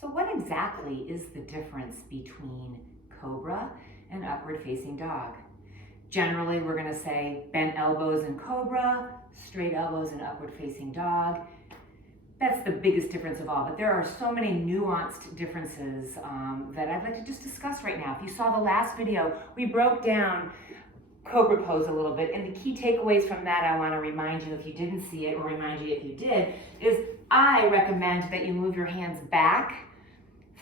So what exactly is the difference between Cobra and upward facing dog? Generally, we're gonna say bent elbows in Cobra, straight elbows in upward facing dog. That's the biggest difference of all, but there are so many nuanced differences that I'd like to just discuss right now. If you saw the last video, we broke down Cobra pose a little bit, and the key takeaways from that I want to remind you if you didn't see it, or remind you if you did, is I recommend that you move your hands back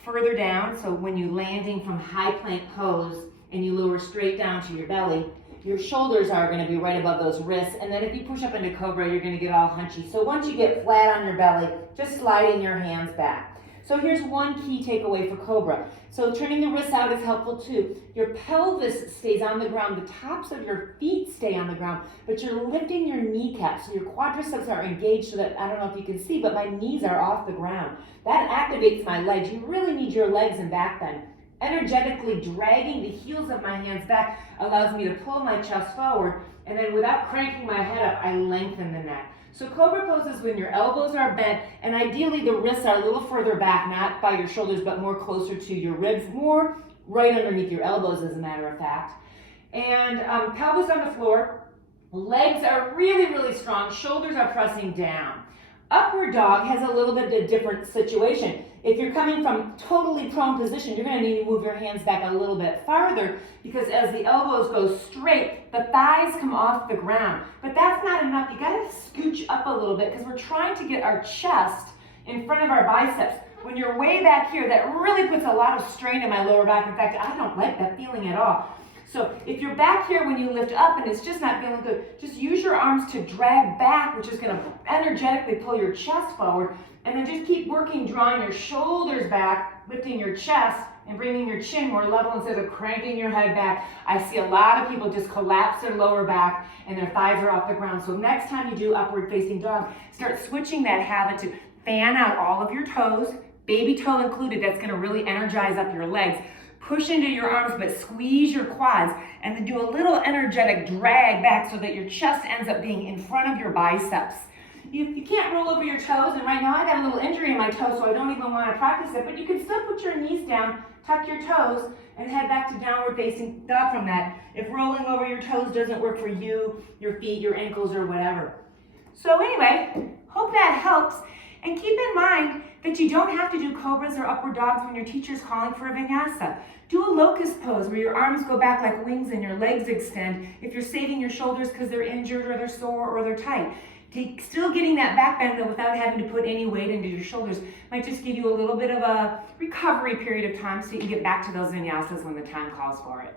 further down. So when you're landing from high plank pose and you lower straight down to your belly, your shoulders are going to be right above those wrists, and then if you push up into Cobra, you're going to get all hunchy. So once you get flat on your belly, just sliding your hands back. So here's one key takeaway for Cobra. So turning the wrists out is helpful too. Your pelvis stays on the ground, the tops of your feet stay on the ground, but you're lifting your kneecaps, so your quadriceps are engaged so that, I don't know if you can see, but my knees are off the ground. That activates my legs. You really need your legs and back bend. Energetically dragging the heels of my hands back allows me to pull my chest forward, and then without cranking my head up, I lengthen the neck. So Cobra pose is when your elbows are bent, and ideally the wrists are a little further back, not by your shoulders, but more closer to your ribs, more right underneath your elbows, as a matter of fact. And pelvis on the floor, legs are really, really strong, shoulders are pressing down. Upward dog has a little bit of a different situation. If you're coming from totally prone position, you're going to need to move your hands back a little bit farther, because as the elbows go straight, the thighs come off the ground. But that's not enough. You got to scooch up a little bit, because we're trying to get our chest in front of our biceps. When you're way back here, that really puts a lot of strain in my lower back. In fact, I don't like that feeling at all. So if you're back here when you lift up and it's just not feeling good, just use your arms to drag back, which is going to energetically pull your chest forward. And then just keep working, drawing your shoulders back, lifting your chest, and bringing your chin more level instead of cranking your head back. I see a lot of people just collapse their lower back and their thighs are off the ground. So next time you do upward facing dog, start switching that habit to fan out all of your toes, baby toe included. That's going to really energize up your legs. Push into your arms, but squeeze your quads, and then do a little energetic drag back so that your chest ends up being in front of your biceps. You can't roll over your toes, and right now I got a little injury in my toe, so I don't even want to practice it, but you can still put your knees down, tuck your toes, and head back to downward facing dog from that, if rolling over your toes doesn't work for you, your feet, your ankles, or whatever. So anyway, hope that helps, and keep in mind that you don't have to do Cobras or upward dogs when your teacher's calling for a vinyasa. Do a locust pose where your arms go back like wings and your legs extend if you're saving your shoulders because they're injured or they're sore or they're tight. Still getting that back bend though without having to put any weight into your shoulders might just give you a little bit of a recovery period of time so you can get back to those vinyasas when the time calls for it.